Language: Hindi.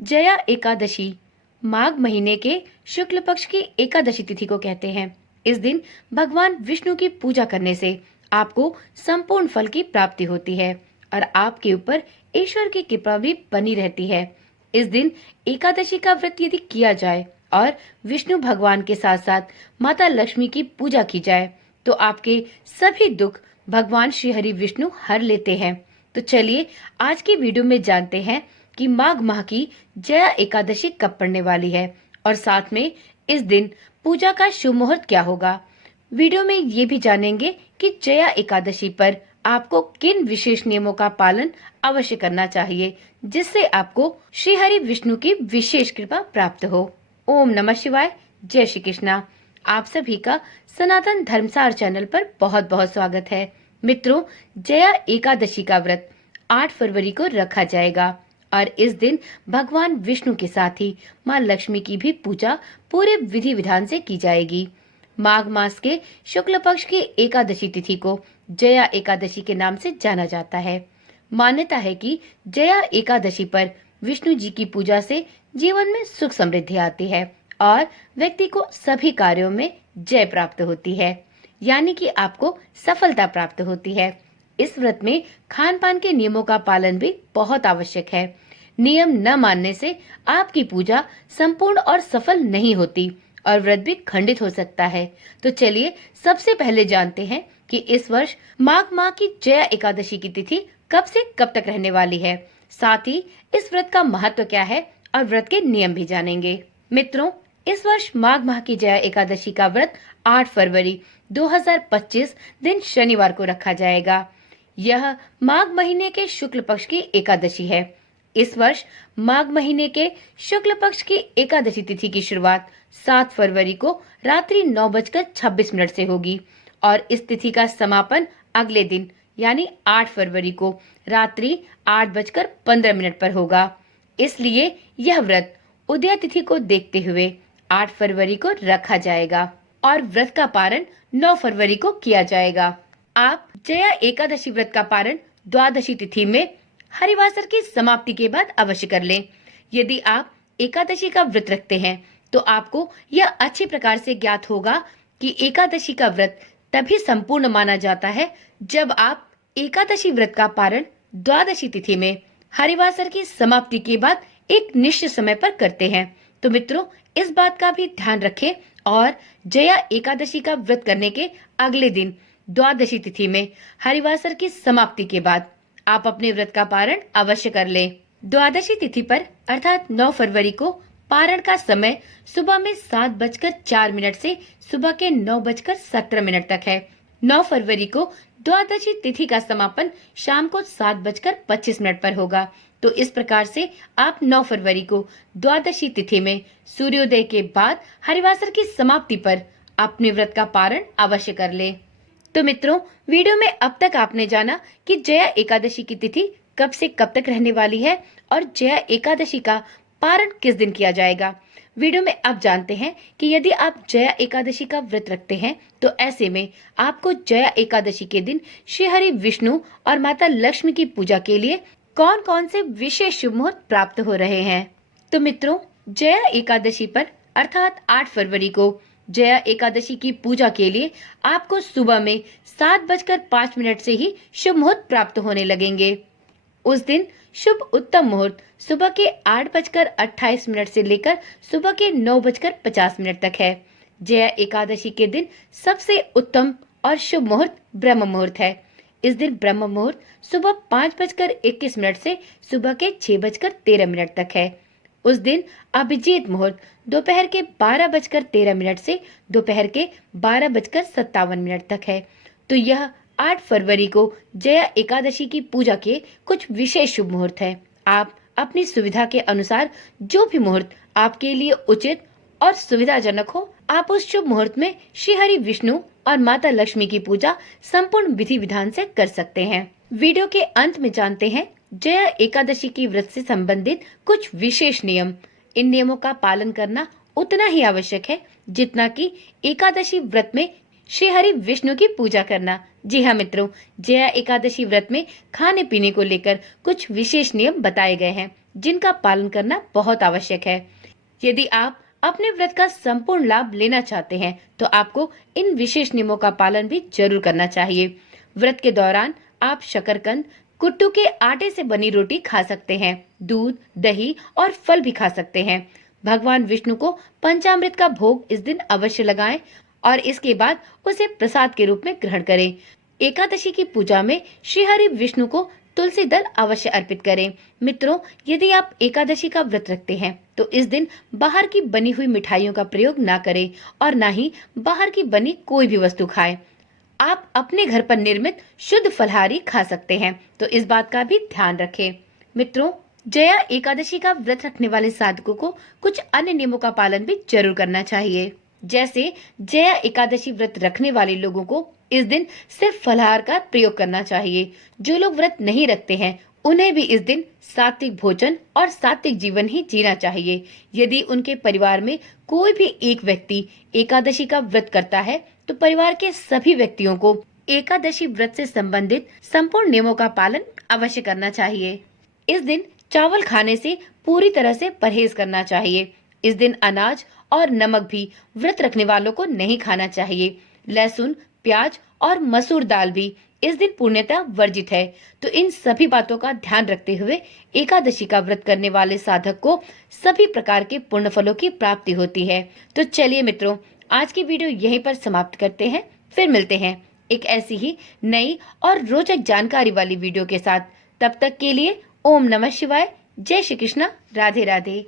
जया एकादशी माघ महीने के शुक्ल पक्ष की एकादशी तिथि को कहते हैं। इस दिन भगवान विष्णु की पूजा करने से आपको संपूर्ण फल की प्राप्ति होती है और आपके ऊपर ईश्वर की कृपा भी बनी रहती है। इस दिन एकादशी का व्रत यदि किया जाए और विष्णु भगवान के साथ साथ माता लक्ष्मी की पूजा की जाए तो आपके सभी दुख भगवान श्री हरि विष्णु हर लेते हैं। तो चलिए आज की वीडियो में जानते हैं कि माघ माह की जया एकादशी कब पड़ने वाली है और साथ में इस दिन पूजा का शुभ मुहूर्त क्या होगा। वीडियो में ये भी जानेंगे कि जया एकादशी पर आपको किन विशेष नियमों का पालन अवश्य करना चाहिए जिससे आपको श्री हरि विष्णु की विशेष कृपा प्राप्त हो। ओम नमः शिवाय। जय श्री कृष्णा। आप सभी का सनातन धर्मसार चैनल पर बहुत बहुत स्वागत है। मित्रों, जया एकादशी का व्रत 8 फरवरी को रखा जाएगा और इस दिन भगवान विष्णु के साथ ही माँ लक्ष्मी की भी पूजा पूरे विधि विधान से की जाएगी। माघ मास के शुक्ल पक्ष की एकादशी तिथि को जया एकादशी के नाम से जाना जाता है। मान्यता है कि जया एकादशी पर विष्णु जी की पूजा से जीवन में सुख समृद्धि आती है और व्यक्ति को सभी कार्यों में जय प्राप्त होती है, यानी कि आपको सफलता प्राप्त होती है। इस व्रत में खान पान के नियमों का पालन भी बहुत आवश्यक है। नियम न मानने से आपकी पूजा संपूर्ण और सफल नहीं होती और व्रत भी खंडित हो सकता है। तो चलिए सबसे पहले जानते हैं कि इस वर्ष माघ माह की जया एकादशी की तिथि कब से कब तक रहने वाली है। साथ ही इस व्रत का महत्व क्या है और व्रत के नियम भी जानेंगे। मित्रों, इस वर्ष माघ माह की जया एकादशी का व्रत 8 फरवरी 2025 दिन शनिवार को रखा जाएगा। यह माघ महीने के शुक्ल पक्ष की एकादशी है। इस वर्ष माघ महीने के शुक्ल पक्ष की एकादशी तिथि की शुरुआत 7 फरवरी को रात्रि 9:26 से होगी और इस तिथि का समापन अगले दिन यानी 8 फरवरी को रात्रि 8:15 पर होगा। इसलिए यह व्रत उदय तिथि को देखते हुए 8 फरवरी को रखा जाएगा और व्रत का पारण 9 फरवरी को किया जाएगा। आप जया एकादशी व्रत का पारण द्वादशी तिथि में हरिवासर की समाप्ति के बाद अवश्य कर लें। यदि आप एकादशी का व्रत रखते हैं तो आपको यह अच्छी प्रकार से ज्ञात होगा कि एकादशी का व्रत तभी संपूर्ण माना जाता है जब आप एकादशी व्रत का पारण द्वादशी तिथि में हरिवासर की समाप्ति के बाद एक निश्चित समय पर करते हैं। तो मित्रों, इस बात का भी ध्यान रखें और जया एकादशी का व्रत करने के अगले दिन द्वादशी तिथि में हरिवासर की समाप्ति के बाद आप अपने व्रत का पारण अवश्य कर लें। द्वादशी तिथि पर अर्थात 9 फरवरी को पारण का समय सुबह में 7:04 से सुबह के 9:17 तक है। 9 फरवरी को द्वादशी तिथि का समापन शाम को 7:25 पर होगा। तो इस प्रकार से आप 9 फरवरी को द्वादशी तिथि में सूर्योदय के बाद हरिवासर की समाप्ति पर अपने व्रत का पारण अवश्य कर ले। तो मित्रों, वीडियो में अब तक आपने जाना कि जया एकादशी की तिथि कब से कब तक रहने वाली है और जया एकादशी का पारण किस दिन किया जाएगा। वीडियो में अब जानते हैं कि यदि आप जया एकादशी का व्रत रखते हैं तो ऐसे में आपको जया एकादशी के दिन श्री हरि विष्णु और माता लक्ष्मी की पूजा के लिए कौन कौन से विशेष शुभ मुहूर्त प्राप्त हो रहे हैं। तो मित्रों, जया एकादशी पर अर्थात 8 फरवरी को जया एकादशी की पूजा के लिए आपको सुबह में 7:05 से ही शुभ मुहूर्त प्राप्त होने लगेंगे। उस दिन शुभ उत्तम मुहूर्त सुबह के 8:28 से लेकर सुबह के 9:50 तक है। जया एकादशी के दिन सबसे उत्तम और शुभ मुहूर्त ब्रह्म मुहूर्त है। इस दिन ब्रह्म मुहूर्त सुबह 5:21 से सुबह के 6:13 तक है। उस दिन अभिजीत मुहूर्त दोपहर के 12:13 से दोपहर के 12:57 तक है। तो यह 8 फरवरी को जया एकादशी की पूजा के कुछ विशेष शुभ मुहूर्त हैं। आप अपनी सुविधा के अनुसार जो भी मुहूर्त आपके लिए उचित और सुविधाजनक हो, आप उस शुभ मुहूर्त में श्री हरि विष्णु और माता लक्ष्मी की पूजा संपूर्ण विधि विधान से कर सकते हैं। वीडियो के अंत में जानते हैं जया एकादशी की व्रत से संबंधित कुछ विशेष नियम। इन नियमों का पालन करना उतना ही आवश्यक है जितना कि एकादशी व्रत में श्री हरि विष्णु की पूजा करना। जी हाँ मित्रों, जया एकादशी व्रत में खाने पीने को लेकर कुछ विशेष नियम बताए गए हैं। जिनका पालन करना बहुत आवश्यक है। यदि आप अपने व्रत का संपूर्ण लाभ लेना चाहते हैं तो आपको इन विशेष नियमों का पालन भी जरूर करना चाहिए। व्रत के दौरान आप शकरकंद, कुट्टू के आटे से बनी रोटी खा सकते हैं, दूध, दही और फल भी खा सकते हैं। भगवान विष्णु को पंचामृत का भोग इस दिन अवश्य लगाएं और इसके बाद उसे प्रसाद के रूप में ग्रहण करें। एकादशी की पूजा में श्री हरि विष्णु को तुलसी दल अवश्य अर्पित करें। मित्रों, यदि आप एकादशी का व्रत रखते हैं तो इस दिन बाहर की बनी हुई मिठाइयों का प्रयोग ना करें और ना ही बाहर की बनी कोई भी वस्तु खाएं। आप अपने घर पर निर्मित शुद्ध फलाहारी खा सकते हैं, तो इस बात का भी ध्यान रखें। मित्रों, जया एकादशी का व्रत रखने वाले साधकों को कुछ अन्य नियमों का पालन भी जरूर करना चाहिए। जैसे जया एकादशी व्रत रखने वाले लोगों को इस दिन सिर्फ फलाहार का प्रयोग करना चाहिए। जो लोग व्रत नहीं रखते हैं उन्हें भी इस दिन सात्विक भोजन और सात्विक जीवन ही जीना चाहिए। यदि उनके परिवार में कोई भी एक व्यक्ति एकादशी का व्रत करता है तो परिवार के सभी व्यक्तियों को एकादशी व्रत से संबंधित संपूर्ण नियमों का पालन अवश्य करना चाहिए। इस दिन चावल खाने से पूरी तरह से परहेज करना चाहिए। इस दिन अनाज और नमक भी व्रत रखने वालों को नहीं खाना चाहिए। लहसुन, प्याज और मसूर दाल भी इस दिन पूर्णतः वर्जित है। तो इन सभी बातों का ध्यान रखते हुए एकादशी का व्रत करने वाले साधक को सभी प्रकार के पुण्य फलों की प्राप्ति होती है। तो चलिए मित्रों, आज की वीडियो यहीं पर समाप्त करते हैं। फिर मिलते हैं एक ऐसी ही नई और रोचक जानकारी वाली वीडियो के साथ। तब तक के लिए ओम नमः शिवाय, जय श्री कृष्णा, राधे राधे।